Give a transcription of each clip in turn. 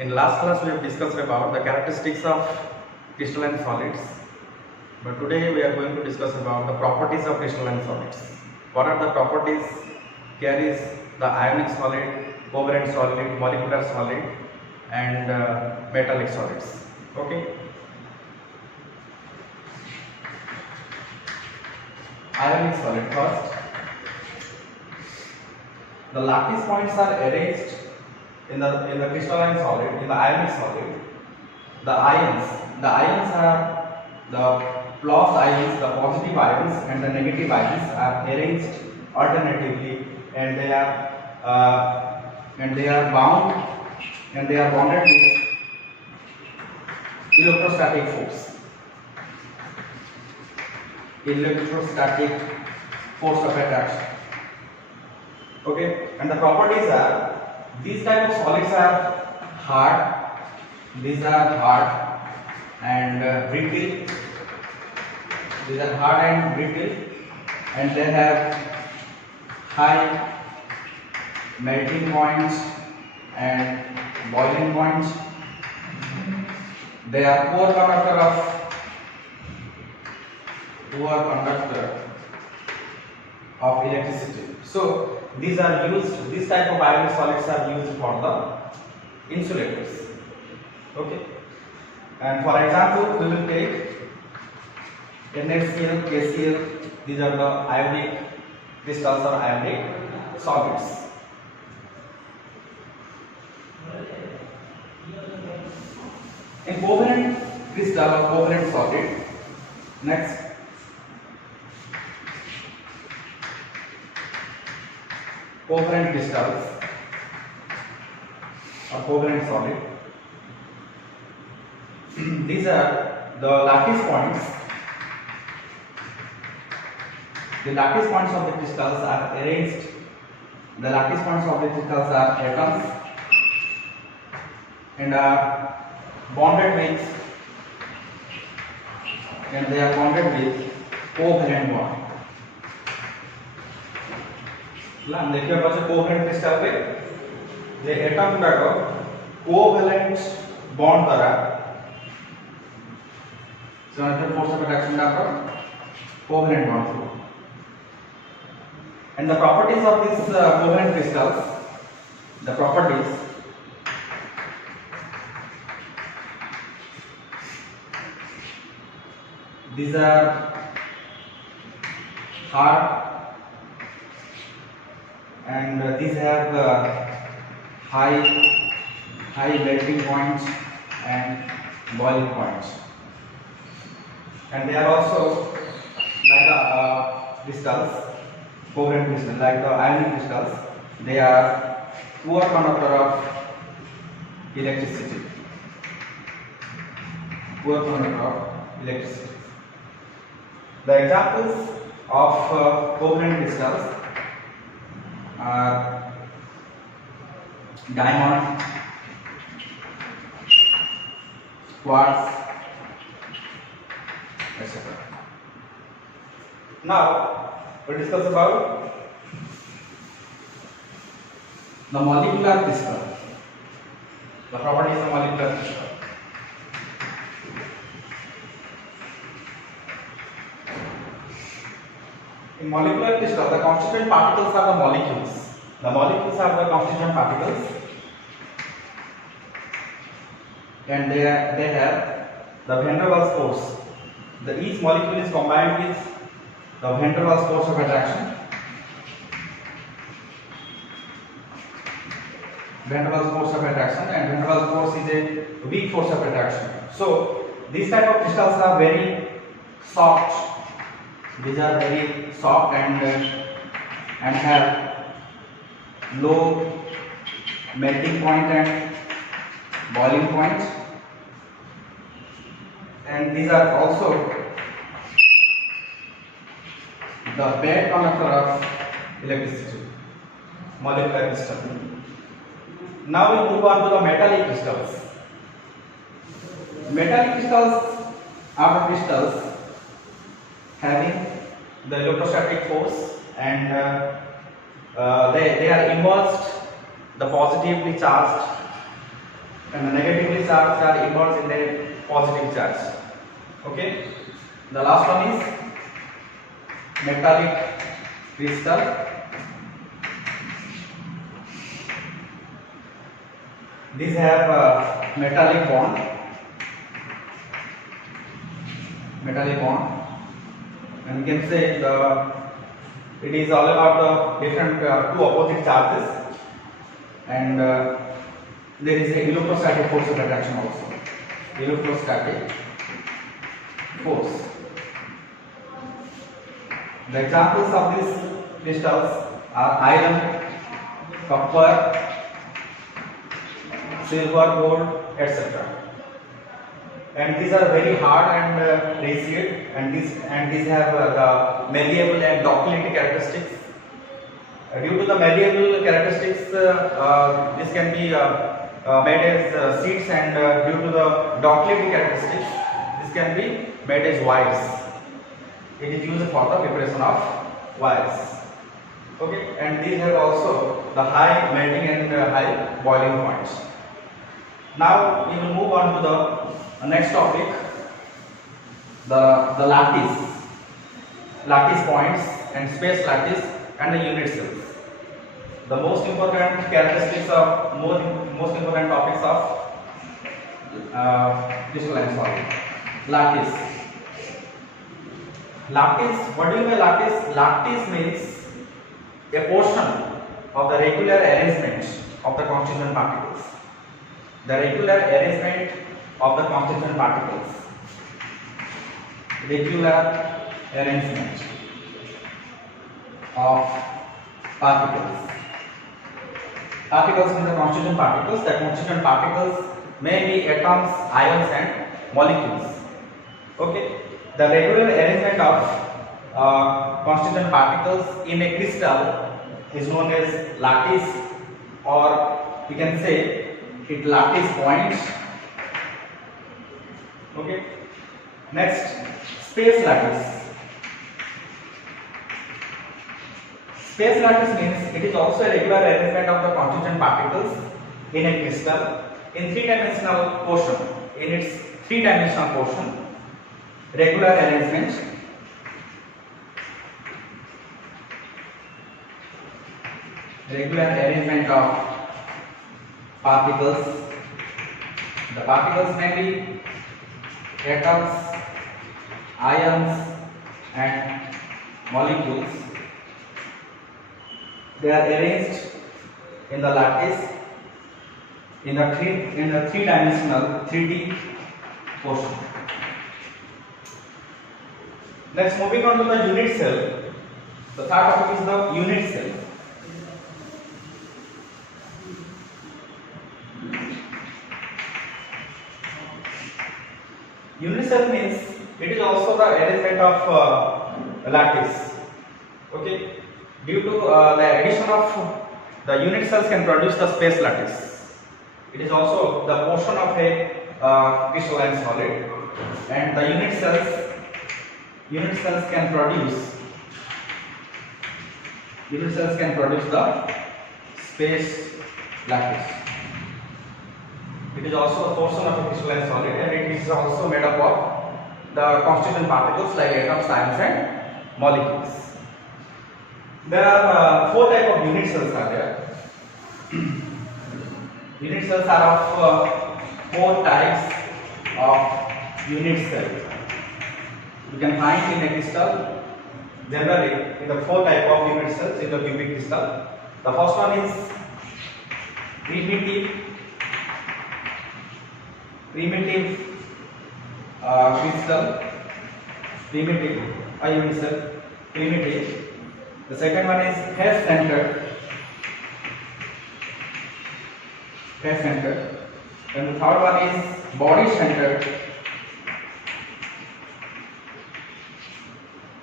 In last class we have discussed about the characteristics of crystalline solids, but today we are going to discuss about the properties of crystalline solids. What are the properties carries the ionic solid, covalent solid, molecular solid and metallic solids. Okay. Ionic solid first. The lattice points are arranged in the crystalline solid, in the ionic solid. The ions are the plus ions, the positive ions and the negative ions are arranged alternatively, and they are bound and they are bonded with electrostatic force. Electrostatic force of attraction. Okay, and the properties are these type of solids are hard. These are hard and brittle. These are hard and brittle, and they have high melting points and boiling points. They are poor conductor of electricity. So these are used. This type of ionic solids are used for the insulators. Okay, and for example, we will take NaCl, KCl. These are the ionic crystals or ionic solids. In covalent crystal or covalent solid, next covalent crystals or covalent solid. These are the lattice points. The lattice points of the crystals are arranged. The lattice points of the crystals are atoms and are bonded with, and they are bonded with covalent bond. हम देखिए पास covalent crystal पे ये atom गुड़ाक covalent bond द्वारा force of attraction covalent bond. And the properties of these covalent crystals, the properties, these are hard and these have high melting points and boiling points, and they are also like the crystals, covalent crystals, like the ionic crystals. They are poor conductor of electricity. Poor conductor of electricity. The examples of covalent crystals are diamond, quartz, etc. Now we'll discuss about the molecular crystal. The properties of molecular crystal. In molecular crystal, the constituent particles are the molecules. The molecules are the constituent particles, and they have the van der Waals force. Each molecule is combined with the van der Waals force of attraction. Van der Waals force of attraction, and van der Waals force is a weak force of attraction. So these type of crystals are very soft. These are very soft and have low melting point and boiling point, and these are also the bad conductor of electricity, molecular crystal. Now we move on to the metallic crystals. Metallic crystals are the crystals having the electrostatic force, and they are immersed, the positively charged and the charge are inverse in their positive charge. Okay. The last one is metallic crystal. These have metallic bond, and you can say it is all about the different two opposite charges, and there is a electrostatic force of attraction also. Electrostatic force. The examples of these crystals are iron, copper, silver, gold, etc. And these are very hard and rigid, and these have the malleable and ductility characteristics. Due to the malleable characteristics, this can be made as sheets, and due to the ductility characteristics, this can be made as wires. It is used for the preparation of wires. Okay, and these have also the high melting and high boiling points. Now we will move on to the next topic, the lattice points and space lattice and the unit cells. The most important characteristics of most important topics of crystalline solid. Lattice. What do you mean lattice? Lattice means a portion of the regular arrangement of the constituent particles. The regular arrangement of the constituent particles. Regular arrangement of particles. Particles in the constituent particles. The constituent particles may be atoms, ions, and molecules. Okay. The regular arrangement of constituent particles in a crystal is known as lattice, or you can say it lattice points. Okay. Next, space lattice. Space lattice means it is also a regular arrangement of the constituent particles in a crystal in three-dimensional portion. In its three-dimensional portion, regular arrangement of particles. The particles may be atoms, ions, and molecules. They are arranged in the lattice in the three-dimensional 3D portion. Next, moving on to the unit cell. The third topic is the unit cell. Unit cell means it is also the arrangement of lattice. Okay, due to the addition of the unit cells can produce the space lattice. It is also the portion of a crystalline solid, and the unit cells can produce the space lattice. It is also a portion of a crystalline solid, and it is also made up of the constituent particles like atoms, ions, and molecules. There are four types of unit cells are there. Unit cells are of four types of unit cell. You can find in a crystal generally in the four types of unit cells in the cubic crystal. The first one is primitive crystal, unit cell, primitive. The second one is face centered, and the third one is body centered,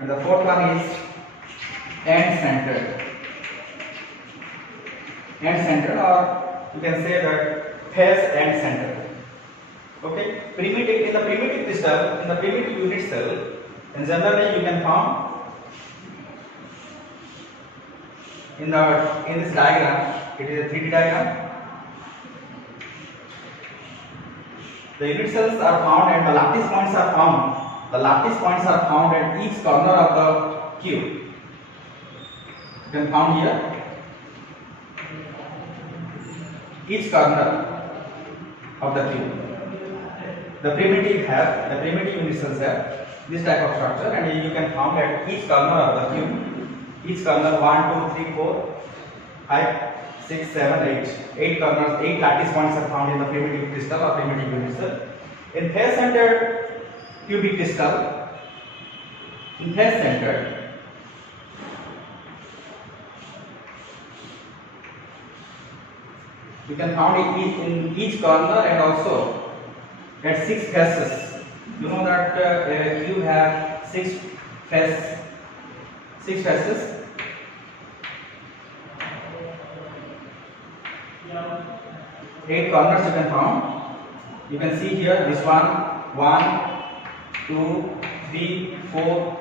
and the fourth one is end centered, or you can say that face end centered. Okay, in the primitive crystal, in the primitive unit cell, and generally you can form in this diagram. It is a 3D diagram. The unit cells are found and the lattice points are found. The lattice points are found at each corner of the cube. You can found here each corner of the cube. The primitive unit cells have this type of structure, and you can found at each corner of the cube. Each corner 1, 2, 3, 4, 5, 6, 7, 8. 8 corners, 8 lattice points are found in the primitive crystal or primitive unit cell. In face-centered cubic crystal, in face-centered, you can found in each corner and also at 6 faces. You know that you have 6 faces. 8 corners you can found. You can see here this one 1, 2, 3, 4,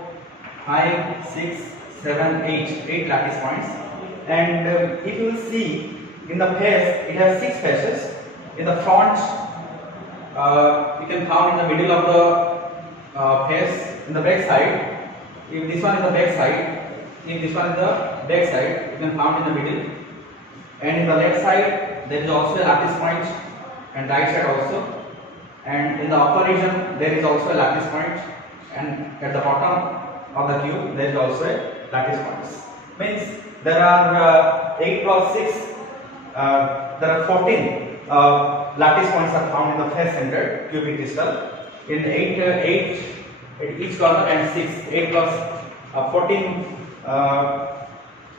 5, 6, 7, 8. 8 lattice points. And if you will see in the face, it has 6 faces. In the front, you can count in the middle of the face. In the back side, if this one is the back side, if this one is the back side, you can count in the middle. And in the left side, there is also a lattice point, and right side also. And in the upper region, there is also a lattice point, and at the bottom of the cube, there is also a lattice points. Means there are 8 plus 6. There are 14 lattice points are found in the face-centered cubic crystal. In 8 at each corner and 6, 8 plus 14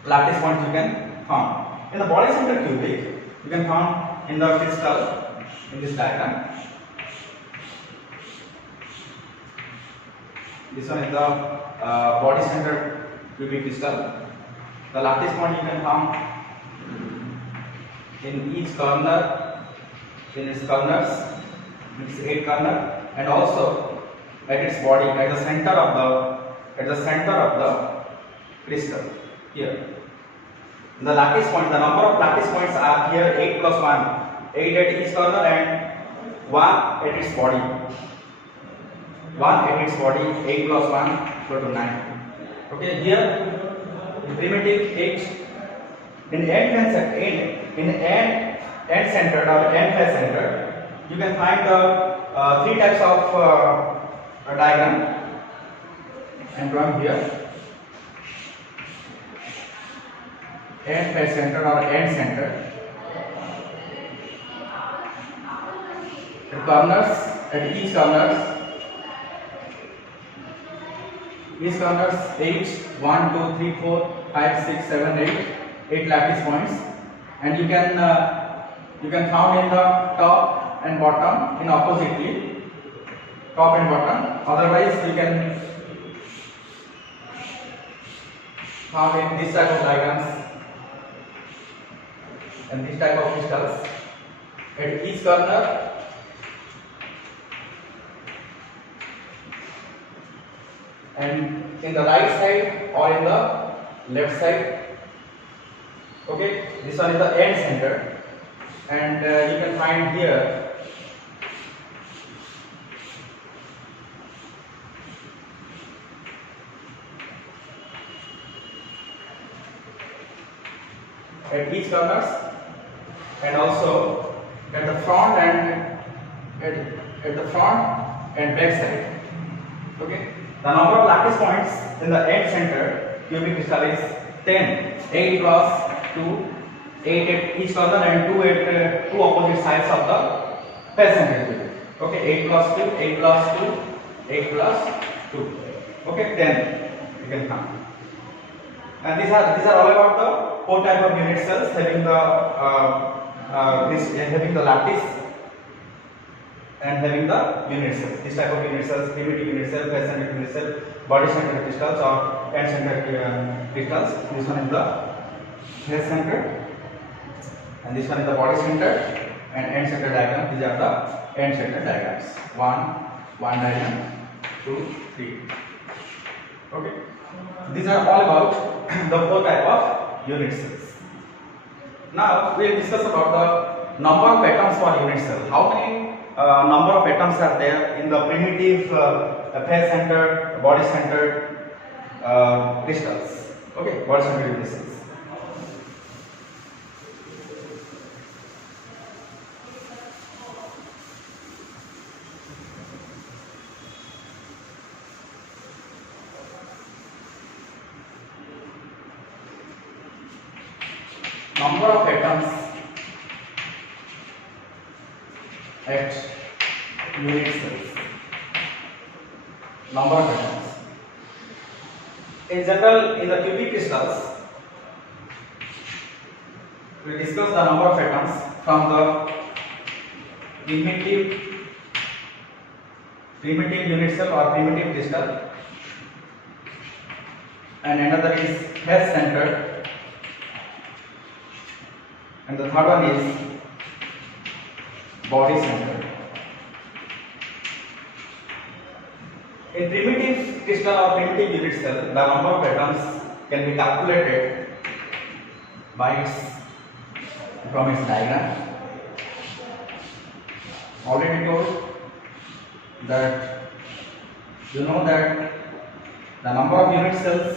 lattice points you can found. In the body-centered cubic, you can found in the crystal in this diagram. This one is the body-centered cubic crystal. The lattice point you can found in each corner, in its corners, its 8 corner, and also at its body, at the center of the crystal here. The lattice point, the number of lattice points are here 8 plus 1, 8 at each corner and 1 at its body. 1 at its body, 8 plus 1 equal to 9. Okay, here in primitive 8, in end centered or end face centered, you can find the 3 types of diagram. And from here, end face centered or end centered. The corners at each corners 8, 1, 2, 3, 4, 5, 6, 7, 8, 8 lattice points, and you can found in the top and bottom in oppositely, top and bottom. Otherwise, you can found in this type of diagrams and this type of crystals at each corner. And in the right side or in the left side. Okay, this one is the end center, and you can find here at each corners, and also at the front and at the front and back side. Okay. The number of lattice points in the end center cubic crystal is 10. 8 plus 2, 8 at each corner and 2 at 2 opposite sides of the face centered cubic. Okay, 8 plus 2, 8 plus 2, 8 plus 2. Okay, 10 you can count. And these are all about the 4 type of unit cells having the lattice and having the unit cells. This type of unit cells, primitive unit cell, face-centered unit cell, body-centered crystals, or end-centered crystals. This one is the face-centered, and this one is the body-centered and end-centered diagram. These are the end-centered diagrams. One diagram, 2, 3. Okay. These are all about the 4 type of unit cells. Now we will discuss about the number of atoms for unit cell. How many number of atoms are there in the primitive face-centered, body-centered crystals. Okay, body-centered crystals. Number of atoms at unit cells. Number of atoms. In general, in the cubic crystals, we discuss the number of atoms from the primitive unit cell or primitive crystal, and another is face centered, and the third one is body centered. In primitive crystal or primitive unit cell, the number of atoms can be calculated from its diagram. Already told that you know that the number of unit cells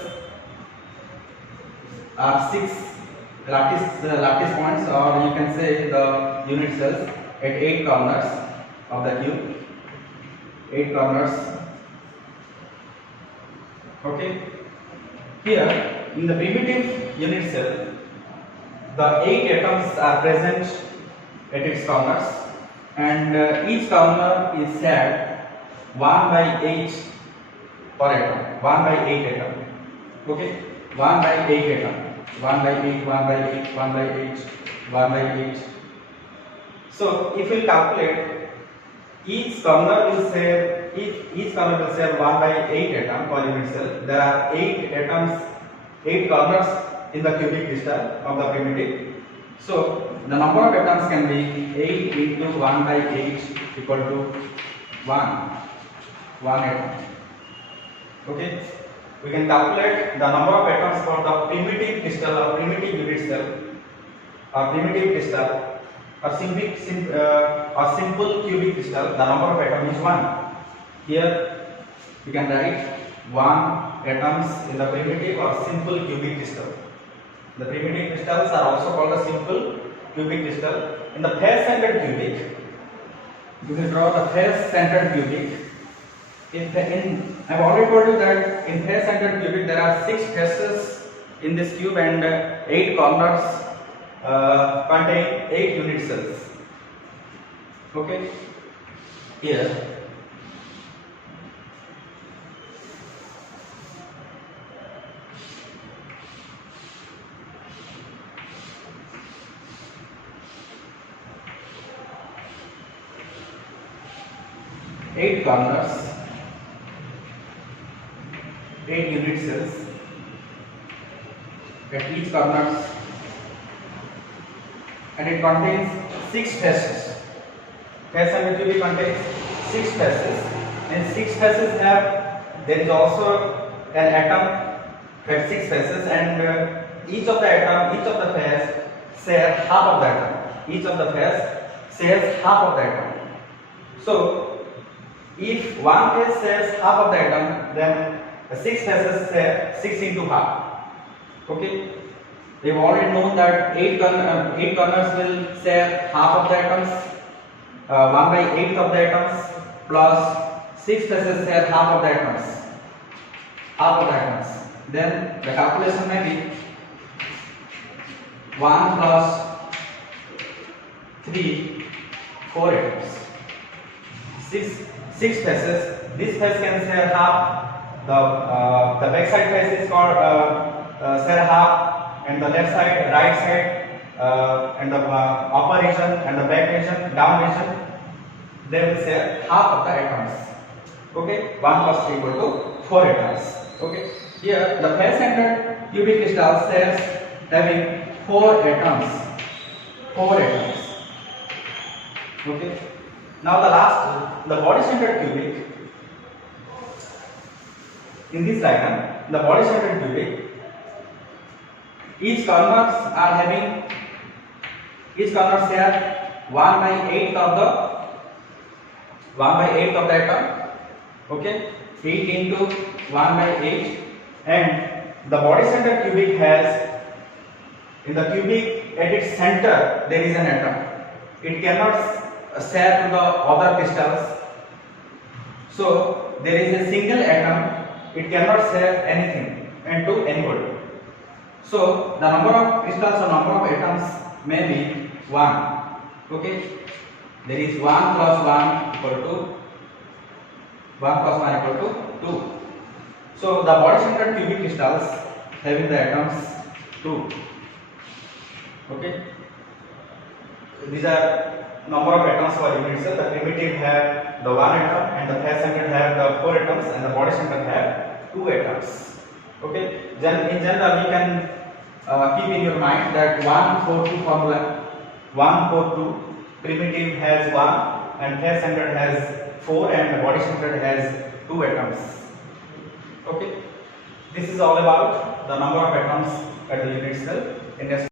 are 6 lattice points, or you can say the unit cells at 8 corners of the cube. 8 corners. Okay. Here in the primitive unit cell, the 8 atoms are present at its corners, and each corner is shared 1/8 per atom. 1/8 atom. Okay. 1/8 atom. 1/8, 1/8, 1/8, 1/8. So if we calculate, each corner will share 1/8 atom per unit cell. There are 8 atoms, 8 corners in the cubic crystal of the primitive. So the number of atoms can be 8 into 1/8 equal to 1 atom. Okay. We can calculate the number of atoms for the primitive crystal or primitive unit cell or primitive crystal or simple cubic crystal. The number of atoms is 1. Here we can write 1 atoms in the primitive or simple cubic crystal. The primitive crystals are also called a simple cubic crystal. In the face-centered cubic, you can draw the face-centered cubic. I have already told you that in face-centered cubic there are 6 faces in this cube, and 8 corners contain 8 unit cells. Okay. Here eight corners, 8 unit cells at each corners, and it contains 6 faces. Face-centered cubic contains 6 faces, and 6 faces there is also an atom at 6 faces, and each of the face share half of the atom. Each of the face shares half of the atom. So if one face shares half of the atom, then the 6 faces share 6 into half. Okay. We've already known that 8 corners will share half of the atoms, 1/8 of the atoms, plus 6 faces share half of the atoms. Then the calculation may be 1 plus 3, 4 atoms. 6 faces. This face can share half. The backside face is called share half, and the left side, right side, and the upper region and the back region, down region, they will share half of the atoms. Okay, 1 plus 3 equal to 4 atoms. Okay, here the face-centered cubic crystal shares having 4 atoms. 4 atoms. Okay. Now the body-centered cubic. In this diagram, the body-centered cubic, each corners share 1/8 of the 1 by 8 of the atom. Okay, 8 into 1 by 8, and the body center cubic has, in the cubic at its center there is an atom. It cannot share to the other crystals. So there is a single atom, it cannot share anything and to anybody. So the number of crystals or number of atoms may be 1. Okay, there is 1 plus 1 equal to 1 plus 1 equal to 2. So the body centered cubic crystals having the atoms 2. Okay, these are number of atoms per unit cell. The primitive have the 1 atom and the phase centered have the 4 atoms and the body centered have 2 atoms. Okay, then in general you can keep in your mind that 142 formula. 142, primitive has 1 and phase centered has 4 and the body centered has 2 atoms. Okay, this is all about the number of atoms at the unit cell. In